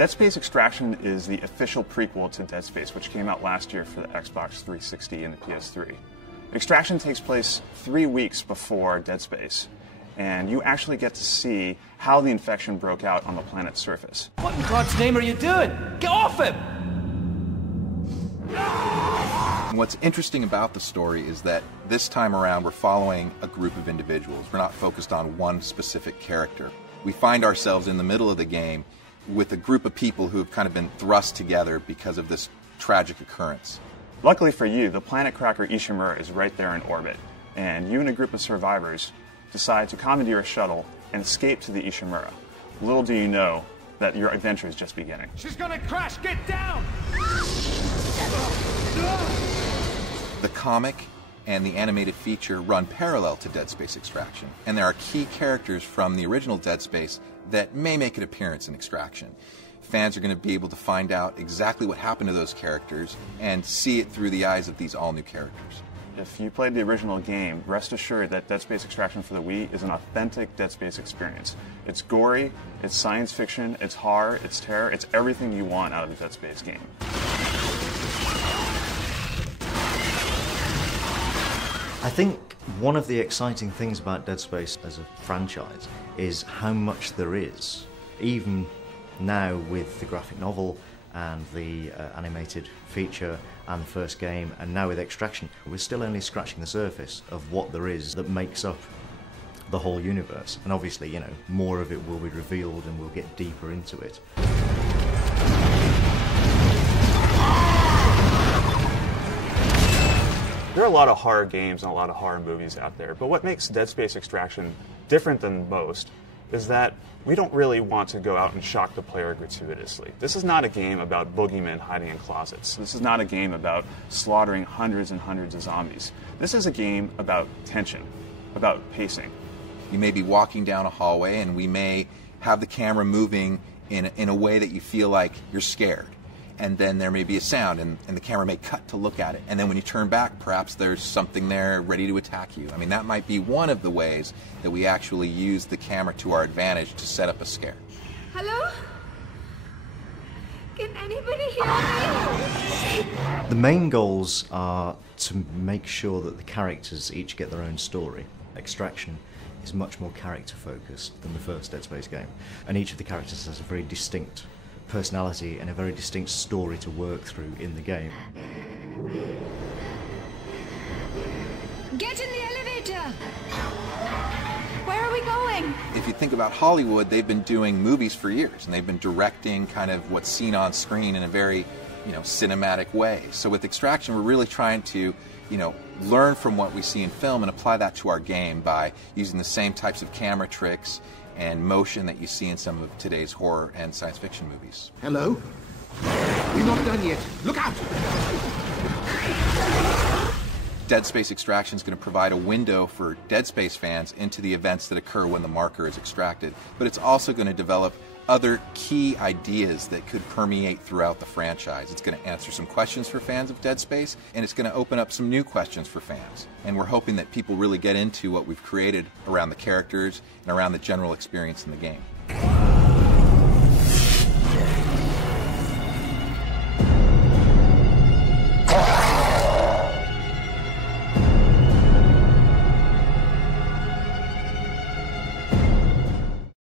Dead Space Extraction is the official prequel to Dead Space, which came out last year for the Xbox 360 and the PS3. Extraction takes place 3 weeks before Dead Space, and you actually get to see how the infection broke out on the planet's surface. What in God's name are you doing? Get off him! What's interesting about the story is that this time around we're following a group of individuals. We're not focused on one specific character. We find ourselves in the middle of the game with a group of people who have kind of been thrust together because of this tragic occurrence. Luckily for you, the planet cracker Ishimura is right there in orbit, and you and a group of survivors decide to commandeer a shuttle and escape to the Ishimura. Little do you know that your adventure is just beginning. She's gonna crash! Get down! The comic and the animated feature run parallel to Dead Space Extraction, and there are key characters from the original Dead Space that may make an appearance in Extraction. Fans are going to be able to find out exactly what happened to those characters and see it through the eyes of these all-new characters. If you played the original game, rest assured that Dead Space Extraction for the Wii is an authentic Dead Space experience. It's gory, it's science fiction, it's horror, it's terror, it's everything you want out of a Dead Space game. I think one of the exciting things about Dead Space as a franchise is how much there is. Even now with the graphic novel and the animated feature and the first game, and now with Extraction, we're still only scratching the surface of what there is that makes up the whole universe. And obviously, you know, more of it will be revealed and we'll get deeper into it. There are a lot of horror games and a lot of horror movies out there, but what makes Dead Space Extraction different than most is that we don't really want to go out and shock the player gratuitously. This is not a game about boogeymen hiding in closets. This is not a game about slaughtering hundreds and hundreds of zombies. This is a game about tension, about pacing. You may be walking down a hallway and we may have the camera moving in a way that you feel like you're scared. And then there may be a sound, and the camera may cut to look at it. And then when you turn back, perhaps there's something there ready to attack you. I mean, that might be one of the ways that we actually use the camera to our advantage to set up a scare. Hello? Can anybody hear me? The main goals are to make sure that the characters each get their own story. Extraction is much more character focused than the first Dead Space game. And each of the characters has a very distinct personality and a very distinct story to work through in the game. Get in the elevator! Where are we going? If you think about Hollywood, they've been doing movies for years, and they've been directing kind of what's seen on screen in a very, cinematic way. So with Extraction, we're really trying to, learn from what we see in film and apply that to our game by using the same types of camera tricks and motion that you see in some of today's horror and science fiction movies. Hello? We're not done yet. Look out! Dead Space Extraction is going to provide a window for Dead Space fans into the events that occur when the marker is extracted, but it's also going to develop other key ideas that could permeate throughout the franchise. It's going to answer some questions for fans of Dead Space, and it's going to open up some new questions for fans. And we're hoping that people really get into what we've created around the characters and around the general experience in the game.